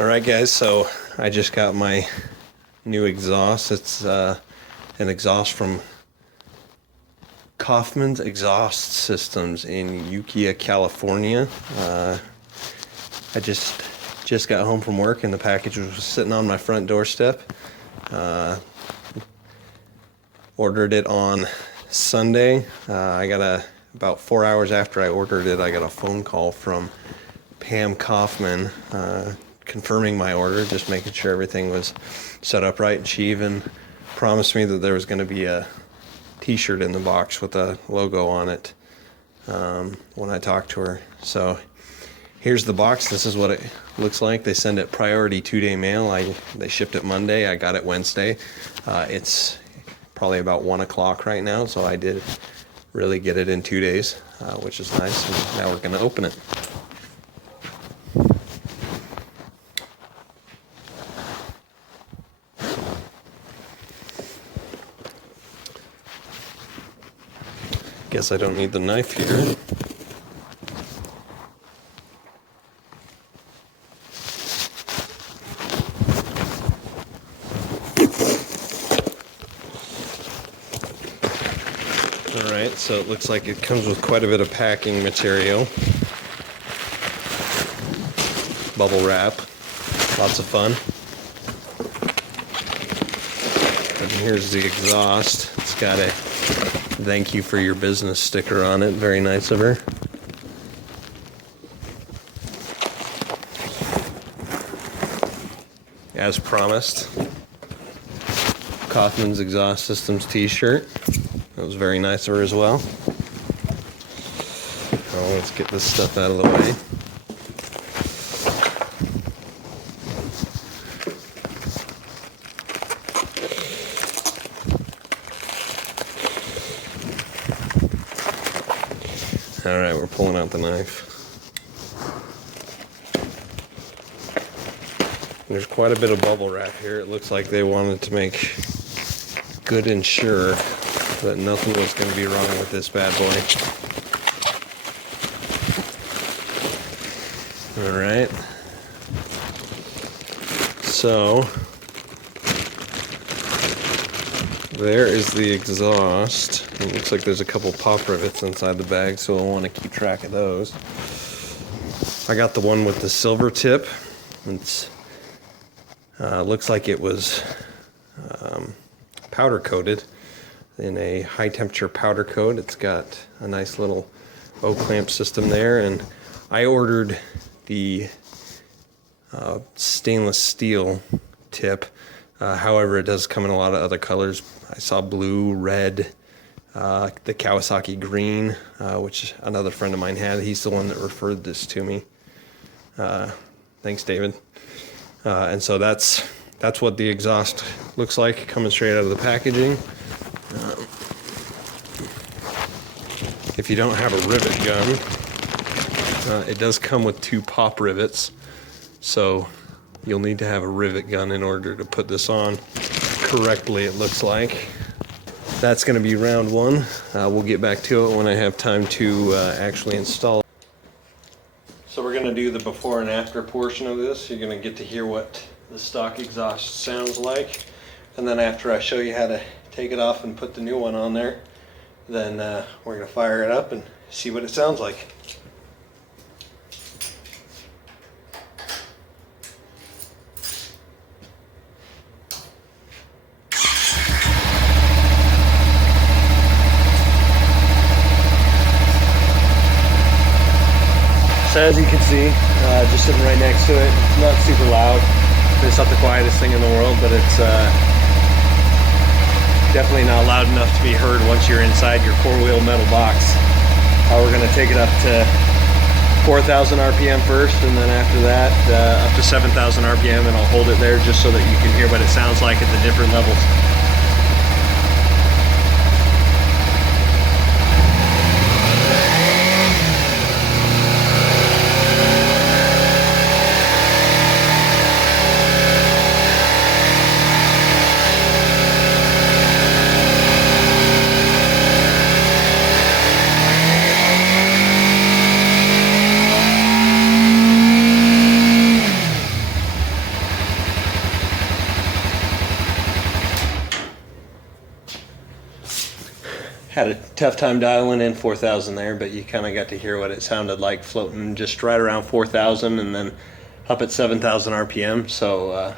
Alright guys, so I just got my new exhaust. It's an exhaust from Coffman's Exhaust Systems in Ukiah, California. I just got home from work and the package was sitting on my front doorstep. Ordered it on Sunday. About 4 hours after I ordered it, I got a phone call from Pam Coffman confirming my order, just making sure everything was set up right. And she even promised me that there was going to be a t-shirt in the box with a logo on it when I talked to her. So here's the box. This is what it looks like. They send it priority 2-day mail. They shipped it Monday. I got it Wednesday. It's probably about 1 o'clock right now, so I did really get it in 2 days, which is nice. And now we're going to open it. Guess I don't need the knife here. Alright, so it looks like it comes with quite a bit of packing material. Bubble wrap. Lots of fun. And here's the exhaust. It's got a "Thank you for your business" sticker on it. Very nice of her. As promised, Coffman's Exhaust Systems t-shirt. That was very nice of her as well. Oh, let's get this stuff out of the way. Alright, we're pulling out the knife. There's quite a bit of bubble wrap here. It looks like they wanted to make good and sure that nothing was going to be wrong with this bad boy. Alright. So, there is the exhaust. It looks like there's a couple pop rivets inside the bag, so I'll want to keep track of those. I got the one with the silver tip. It's looks like it was powder coated in a high temperature powder coat. It's got a nice little O-clamp system there, and I ordered the stainless steel tip. However, it does come in a lot of other colors. I saw blue, red, the Kawasaki green, which another friend of mine had. He's the one that referred this to me. Thanks, David. And so that's what the exhaust looks like coming straight out of the packaging. If you don't have a rivet gun, it does come with 2 pop rivets, so you'll need to have a rivet gun in order to put this on correctly, it looks like. That's going to be round 1. We'll get back to it when I have time to actually install it. So we're going to do the before and after portion of this. You're going to get to hear what the stock exhaust sounds like. And then after I show you how to take it off and put the new one on there, then we're going to fire it up and see what it sounds like. So as you can see, just sitting right next to it, it's not super loud. It's not the quietest thing in the world, but it's definitely not loud enough to be heard once you're inside your 4-wheel metal box. We're going to take it up to 4,000 RPM first, and then after that up to 7,000 RPM, and I'll hold it there just so that you can hear what it sounds like at the different levels. Had a tough time dialing in 4,000 there, but you kind of got to hear what it sounded like floating just right around 4,000 and then up at 7,000 RPM. So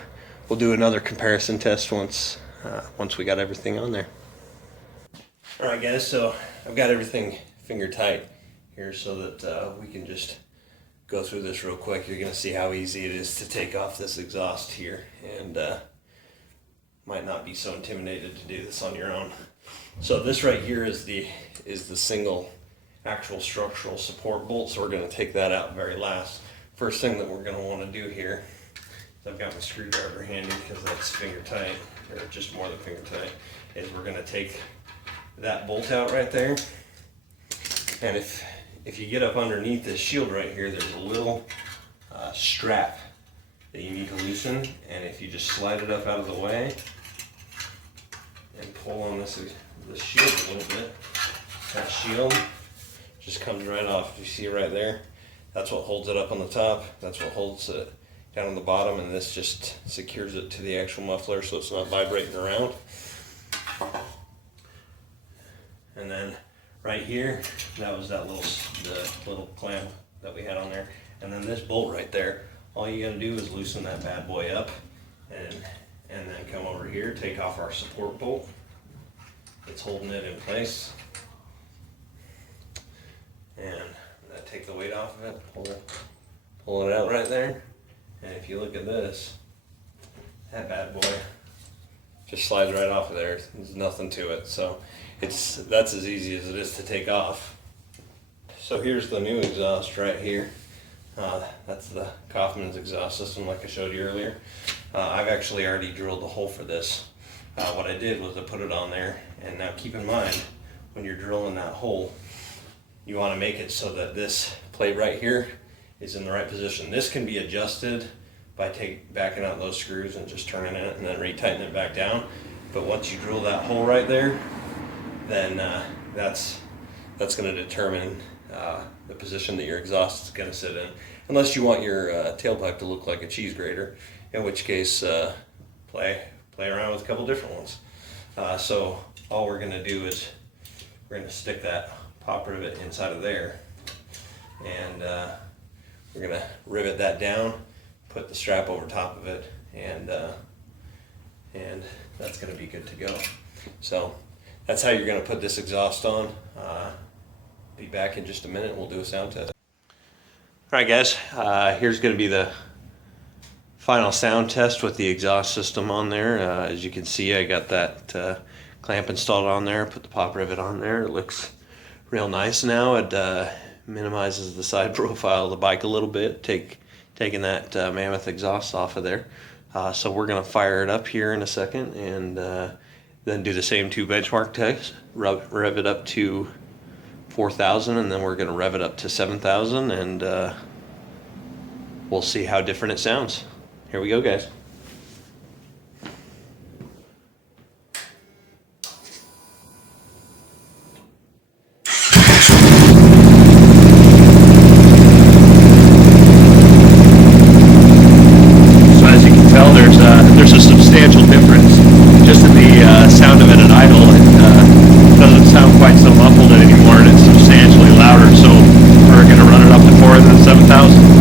we'll do another comparison test once we got everything on there. All right, guys. So I've got everything finger tight here so that we can just go through this real quick. You're going to see how easy it is to take off this exhaust here, and might not be so intimidated to do this on your own. So this right here is the single actual structural support bolt. So we're going to take that out very last. First thing that we're going to want to do here, I've got my screwdriver handy because that's finger tight, or just more than finger tight, is we're going to take that bolt out right there. And if you get up underneath this shield right here, there's a little strap that you need to loosen, and if you just slide it up out of the way and pull on this shield a little bit, that shield just comes right off. You see it right there? That's what holds it up on the top. That's what holds it down on the bottom, and this just secures it to the actual muffler so it's not vibrating around. And then right here, that was the little clamp that we had on there. And then this bolt right there, all you gotta do is loosen that bad boy up and then come over here, take off our support bolt. It's holding it in place. And take the weight off of it, pull it out right there. And if you look at this, that bad boy just slides right off of there. There's nothing to it. So that's as easy as it is to take off. So here's the new exhaust right here. That's the Coffman's exhaust system like I showed you earlier. I've actually already drilled the hole for this. What I did was I put it on there, and now keep in mind when you're drilling that hole, you want to make it so that this plate right here is in the right position. This can be adjusted by backing out those screws and just turning it and then retightening it back down. But once you drill that hole right there, then that's going to determine the position that your exhaust is going to sit in. Unless you want your tailpipe to look like a cheese grater, in which case play around with a couple different ones. So all we're going to do is we're going to stick that pop rivet inside of there, and we're going to rivet that down, put the strap over top of it, and that's going to be good to go. So that's how you're going to put this exhaust on. Be back in just a minute. We'll do a sound test. All right, guys. Here's going to be the final sound test with the exhaust system on there. As you can see, I got that clamp installed on there. Put the pop rivet on there. It looks real nice now. It minimizes the side profile of the bike a little bit, taking that Mammoth exhaust off of there. So we're going to fire it up here in a second, and then do the same two benchmark tests. Rev it up to 4,000, and then we're going to rev it up to 7,000, and we'll see how different it sounds. Here we go, guys. So as you can tell, there's a substantial difference just in the sound of it at idle. It doesn't sound quite so muffled anymore, and it's substantially louder. So we're going to run it up to 4 and then 7,000.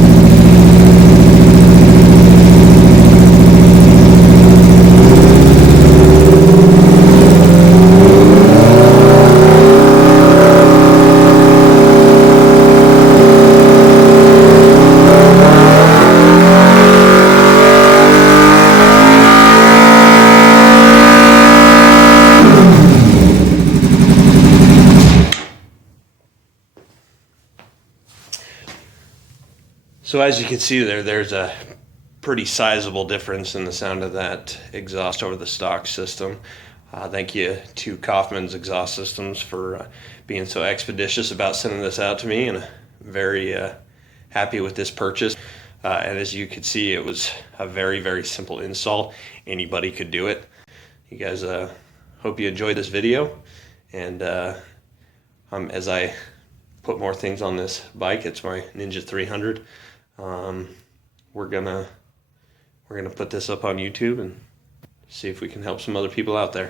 So as you can see there's a pretty sizable difference in the sound of that exhaust over the stock system. Thank you to Coffman's Exhaust Systems for being so expeditious about sending this out to me, and very happy with this purchase. And as you can see, it was a very, very simple install. Anybody could do it. You guys, hope you enjoyed this video, and as I put more things on this bike, it's my Ninja 300. We're gonna put this up on YouTube and see if we can help some other people out there.